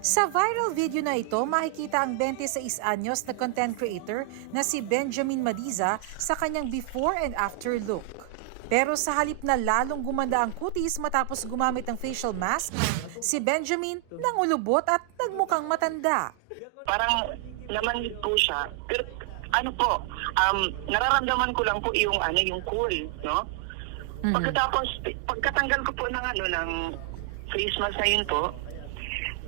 Sa viral video na ito, makikita ang 26 anyos na content creator na si Benjamin Madiza sa kanyang before and after look. Pero sa halip na lalong gumanda ang kutis matapos gumamit ng facial mask, si Benjamin nangulubot at nagmukhang matanda. Parang namanhid po siya. Pero nararamdaman ko lang po yung cool, no? Pagkatapos, pagkatanggal ko po ng face mask na yun po,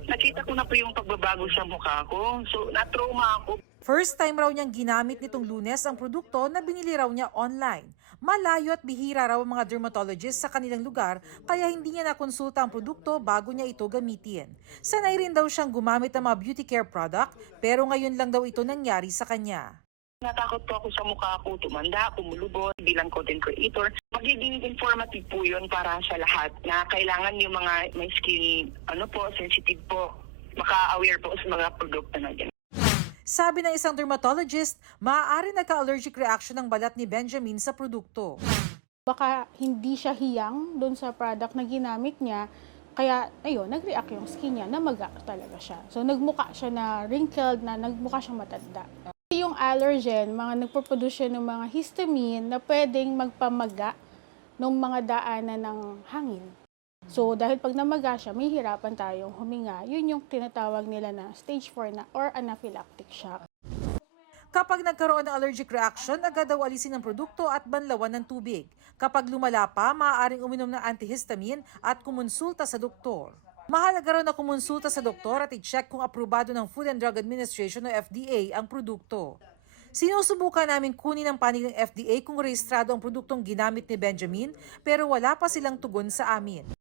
nakita ko na po yung pagbabago sa mukha ko. So, na-trauma ako. First time raw niyang ginamit nitong Lunes ang produkto na binili raw niya online. Malayo at bihira raw ang mga dermatologist sa kanilang lugar kaya hindi niya nakonsulta ang produkto bago niya ito gamitin. Sanay rin daw siyang gumamit ng mga beauty care product pero ngayon lang daw ito nangyari sa kanya. Natakot po ako sa mukha ko, tumanda, kumulubot bilang content creator. Magiging informative po yun para sa lahat na kailangan yung mga may skin, sensitive po, maka-aware po sa mga produkto na dyan. Sabi ng isang dermatologist, maaari nagka-allergic reaction ng balat ni Benjamin sa produkto. Baka hindi siya hiyang doon sa product na ginamit niya, kaya ayun, nag-react yung skin niya, namaga talaga siya. So nagmukha siya na wrinkled, na nagmukha siyang matanda. Yung allergen, nagpo-produce ng mga histamine na pwedeng magpamaga ng mga daanan ng hangin. So dahil pag namaga siya, may hirapan tayong huminga. Yun yung tinatawag nila na stage 4 na or anaphylactic shock. Kapag nagkaroon ng allergic reaction, agad daw alisin ang produkto at banlawan ng tubig. Kapag lumala pa, maaaring uminom ng antihistamine at kumonsulta sa doktor. Mahalaga raw na kumonsulta sa doktor at i-check kung aprobado ng Food and Drug Administration o FDA ang produkto. Sinusubukan namin kunin ang panig ng FDA kung rehistrado ang produktong ginamit ni Benjamin pero wala pa silang tugon sa amin.